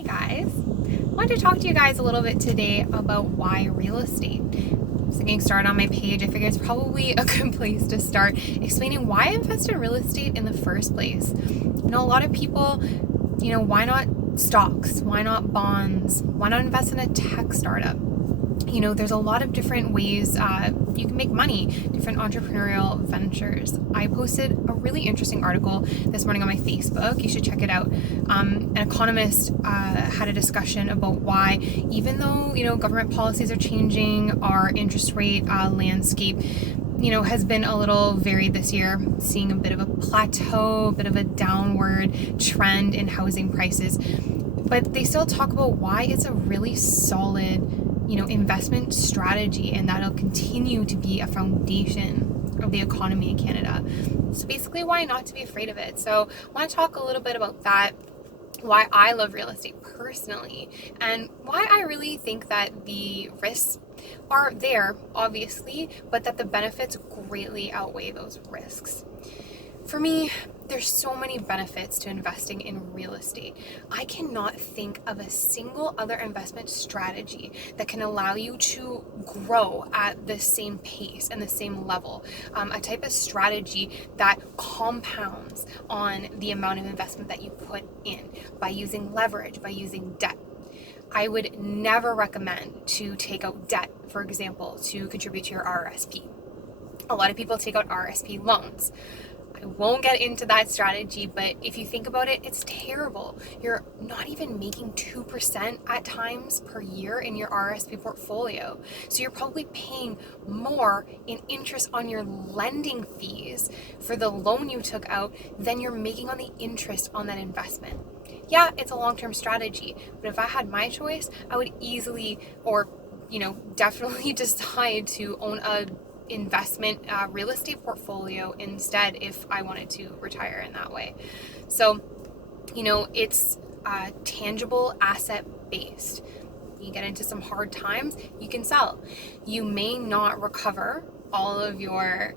Hey guys, I wanted to talk to you guys a little bit today about why real estate. So getting started on my page, I figured it's probably a good place to start explaining why I invest in real estate in the first place. A lot of people, why not stocks? Why not bonds? Why not invest in a tech startup? There's a lot of different ways you can make money, different entrepreneurial ventures. I posted a really interesting article this morning on my Facebook. You should check it out. An economist had a discussion about why, even though, government policies are changing, our interest rate landscape, has been a little varied this year, seeing a bit of a plateau, a bit of a downward trend in housing prices. But they still talk about why it's a really solid investment strategy, and that'll continue to be a foundation of the economy in Canada. So basically, why not to be afraid of it? So I want to talk a little bit about that, why I love real estate personally, and why I really think that the risks are there, obviously, but that the benefits greatly outweigh those risks. For me, there's so many benefits to investing in real estate. I cannot think of a single other investment strategy that can allow you to grow at the same pace and the same level. A type of strategy that compounds on the amount of investment that you put in by using leverage, by using debt. I would never recommend to take out debt, for example, to contribute to your RRSP. A lot of people take out RRSP loans. I won't get into that strategy, but if you think about it, it's terrible. You're not even making 2% at times per year in your RSP portfolio. So you're probably paying more in interest on your lending fees for the loan you took out than you're making on the interest on that investment. Yeah, it's a long-term strategy, but if I had my choice, I would easily definitely decide to own a investment real estate portfolio instead if I wanted to retire in that way. So, it's tangible asset based. You get into some hard times, you can sell. You may not recover all of your,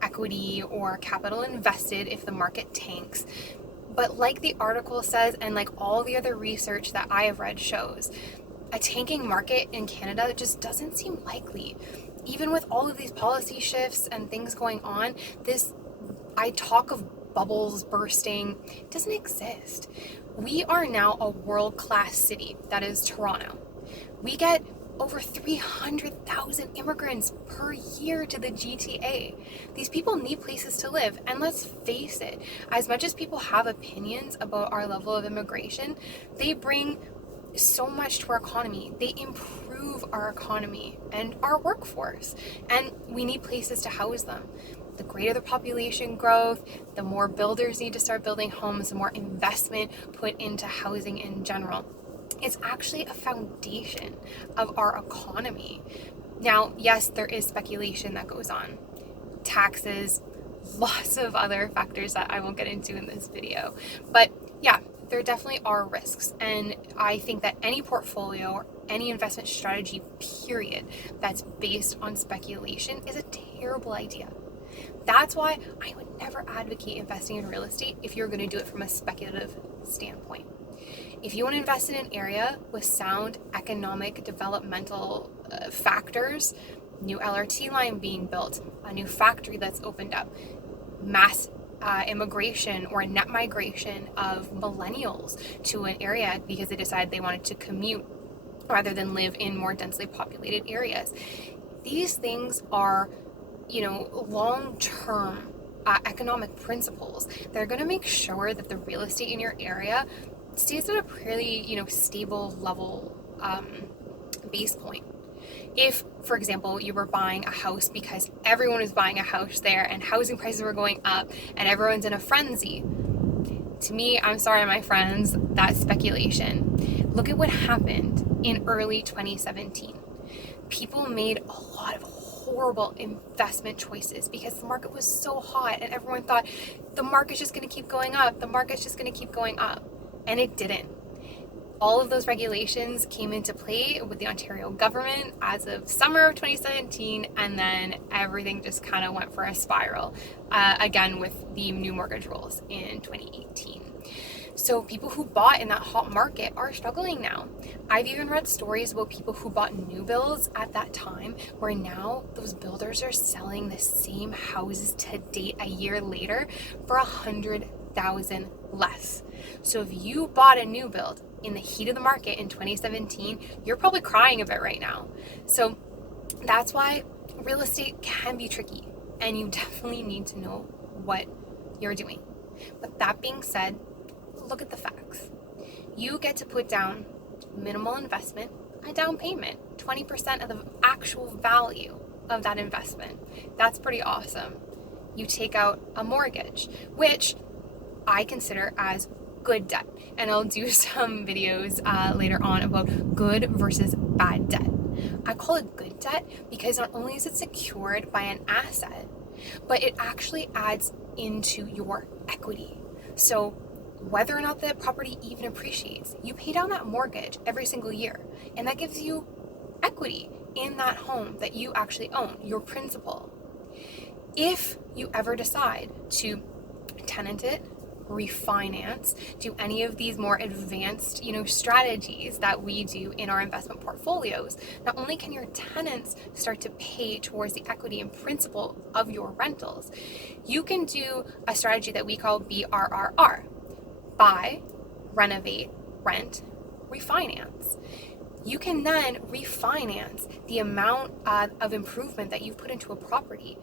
equity or capital invested if the market tanks. But like the article says, and like all the other research that I have read shows, a tanking market in Canada just doesn't seem likely. Even with all of these policy shifts and things going on, I talk of bubbles bursting, doesn't exist. We are now a world-class city, that is Toronto. We get over 300,000 immigrants per year to the GTA. These people need places to live, and let's face it, as much as people have opinions about our level of immigration, they bring so much to our economy. They improve our economy and our workforce, and we need places to house them. The greater the population growth, the more builders need to start building homes, the more investment put into housing in general. It's actually a foundation of our economy. Now, yes, there is speculation that goes on. Taxes, lots of other factors that I won't get into in this video. But yeah, there definitely are risks, and I think that any portfolio or any investment strategy, period, that's based on speculation is a terrible idea. That's why I would never advocate investing in real estate if you're going to do it from a speculative standpoint. If you want to invest in an area with sound economic developmental factors, new LRT line being built, a new factory that's opened up, mass immigration or net migration of millennials to an area because they decided they wanted to commute rather than live in more densely populated areas. These things are, long-term economic principles. They're going to make sure that the real estate in your area stays at a pretty, stable level base point. If, for example, you were buying a house because everyone was buying a house there and housing prices were going up and everyone's in a frenzy, to me, I'm sorry, my friends, that's speculation. Look at what happened in early 2017. People made a lot of horrible investment choices because the market was so hot and everyone thought the market's just going to keep going up, the market's just going to keep going up. And it didn't. All of those regulations came into play with the Ontario government as of summer of 2017, and then everything just kind of went for a spiral, again with the new mortgage rules in 2018. So people who bought in that hot market are struggling now. I've even read stories about people who bought new builds at that time, where now those builders are selling the same houses to date a year later for $100,000 less. So if you bought a new build in the heat of the market in 2017, you're probably crying a bit right now. So that's why real estate can be tricky, and you definitely need to know what you're doing. But that being said, look at the facts. You get to put down minimal investment, a down payment, 20% of the actual value of that investment. That's pretty awesome. You take out a mortgage, which I consider as good debt. And I'll do some videos later on about good versus bad debt. I call it good debt because not only is it secured by an asset, but it actually adds into your equity. So whether or not the property even appreciates, you pay down that mortgage every single year, and that gives you equity in that home that you actually own, your principal. If you ever decide to tenant it, refinance, do any of these more advanced, strategies that we do in our investment portfolios, not only can your tenants start to pay towards the equity and principal of your rentals, you can do a strategy that we call BRRR: buy, renovate, rent, refinance. You can then refinance the amount of improvement that you've put into a property.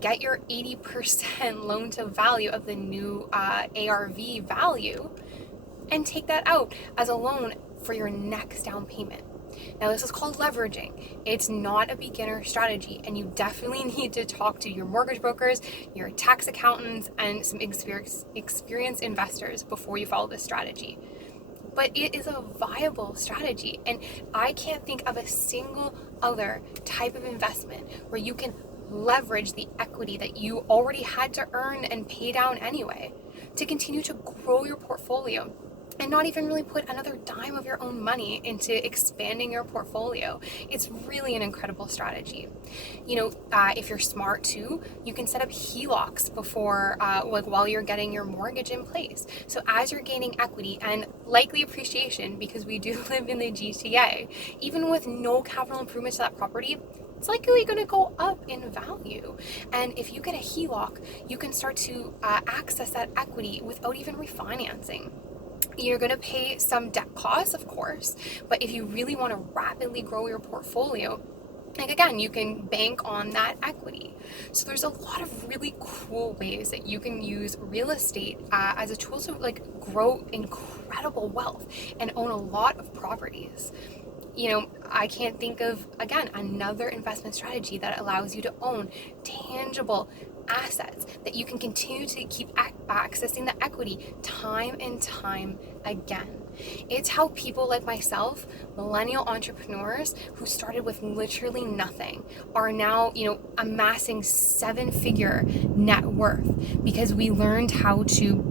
Get your 80% loan to value of the new ARV value and take that out as a loan for your next down payment. Now, this is called leveraging. It's not a beginner strategy, and you definitely need to talk to your mortgage brokers, your tax accountants, and some experienced investors before you follow this strategy. But it is a viable strategy, and I can't think of a single other type of investment where you can leverage the equity that you already had to earn and pay down anyway to continue to grow your portfolio and not even really put another dime of your own money into expanding your portfolio. It's really an incredible strategy. If you're smart too, you can set up HELOCs before, while you're getting your mortgage in place. So as you're gaining equity and likely appreciation, because we do live in the GTA, even with no capital improvements to that property, it's likely going to go up in value. And if you get a HELOC, you can start to access that equity without even refinancing. You're going to pay some debt costs, of course, but if you really want to rapidly grow your portfolio, again, you can bank on that equity. So there's a lot of really cool ways that you can use real estate as a tool to grow incredible wealth and own a lot of properties. I can't think of, again, another investment strategy that allows you to own tangible assets that you can continue to keep accessing the equity time and time again. It's how people like myself, millennial entrepreneurs who started with literally nothing, are now, amassing 7-figure net worth because we learned how to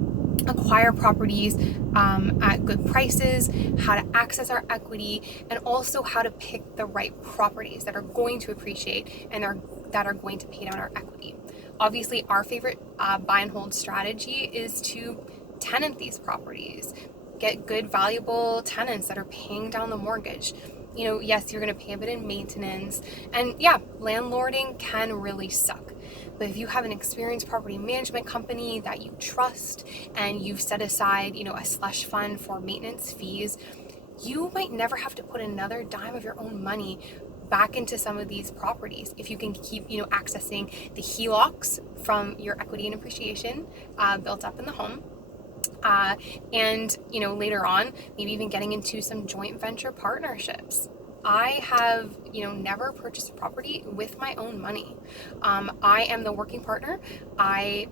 acquire properties at good prices, how to access our equity, and also how to pick the right properties that are going to appreciate and that are going to pay down our equity. Obviously, our favorite buy and hold strategy is to tenant these properties, get good, valuable tenants that are paying down the mortgage. Yes, you're going to pay a bit in maintenance, and yeah, landlording can really suck. But if you have an experienced property management company that you trust and you've set aside, a slush fund for maintenance fees, you might never have to put another dime of your own money back into some of these properties if you can keep, accessing the HELOCs from your equity and appreciation built up in the home. And later on, maybe even getting into some joint venture partnerships. I have, never purchased a property with my own money. I am the working partner. I,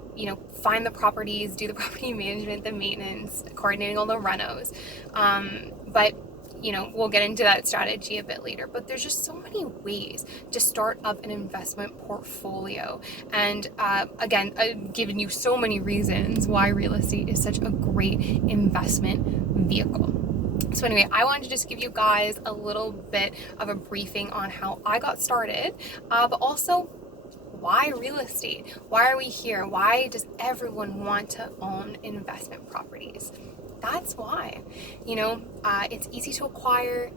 find the properties, do the property management, the maintenance, coordinating all the renos. But we'll get into that strategy a bit later, but there's just so many ways to start up an investment portfolio. And again, I've given you so many reasons why real estate is such a great investment vehicle. So anyway, I wanted to just give you guys a little bit of a briefing on how I got started, but also why real estate? Why are we here? Why does everyone want to own investment properties? That's why. It's easy to acquire.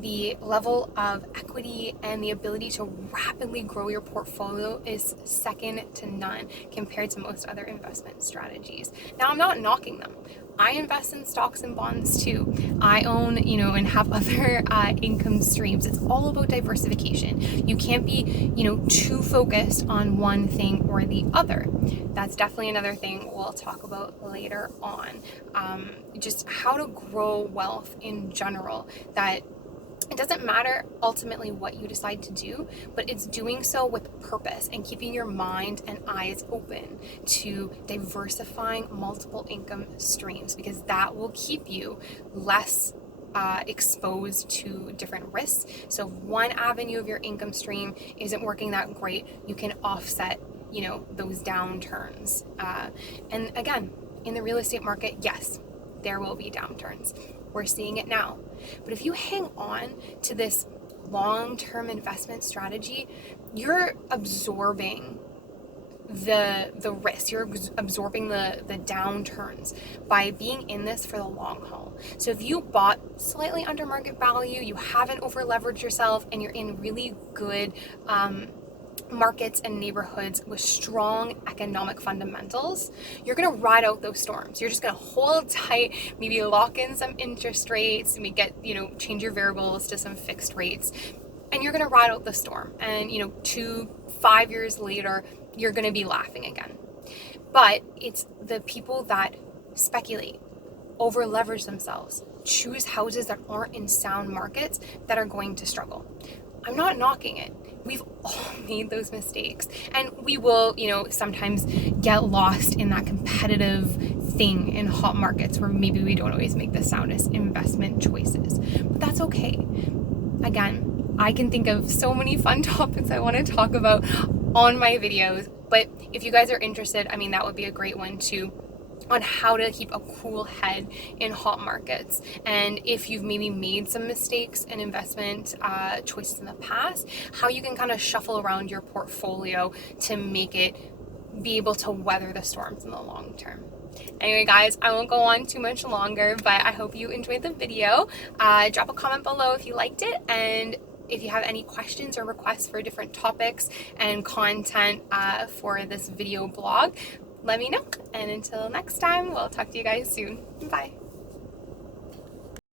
The level of equity and the ability to rapidly grow your portfolio is second to none compared to most other investment strategies. Now, I'm not knocking them. I invest in stocks and bonds too. I own, and have other income streams. It's all about diversification. You can't be, too focused on one thing or the other. That's definitely another thing we'll talk about later on. Just how to grow wealth in general. That it doesn't matter ultimately what you decide to do, but it's doing so with purpose and keeping your mind and eyes open to diversifying multiple income streams, because that will keep you less exposed to different risks. So if one avenue of your income stream isn't working that great, you can offset, those downturns. And again, in the real estate market, yes, there will be downturns. We're seeing it now. But if you hang on to this long-term investment strategy, you're absorbing the risk. You're absorbing the downturns by being in this for the long haul. So if you bought slightly under market value, you haven't over leveraged yourself, and you're in really good markets and neighborhoods with strong economic fundamentals, you're going to ride out those storms. You're just going to hold tight, maybe lock in some interest rates, maybe change your variables to some fixed rates, and you're going to ride out the storm. And 5 years later, you're going to be laughing again. But it's the people that speculate, over leverage themselves, choose houses that aren't in sound markets that are going to struggle. I'm not knocking it. We've all made those mistakes, and we will, sometimes get lost in that competitive thing in hot markets where maybe we don't always make the soundest investment choices, but that's okay. Again, I can think of so many fun topics I want to talk about on my videos, but if you guys are interested, that would be a great one too, on how to keep a cool head in hot markets. And if you've maybe made some mistakes in investment choices in the past, how you can kind of shuffle around your portfolio to make it be able to weather the storms in the long term. Anyway, guys, I won't go on too much longer, but I hope you enjoyed the video. Drop a comment below if you liked it, and if you have any questions or requests for different topics and content for this video blog, let me know. And until next time, we'll talk to you guys soon. Bye.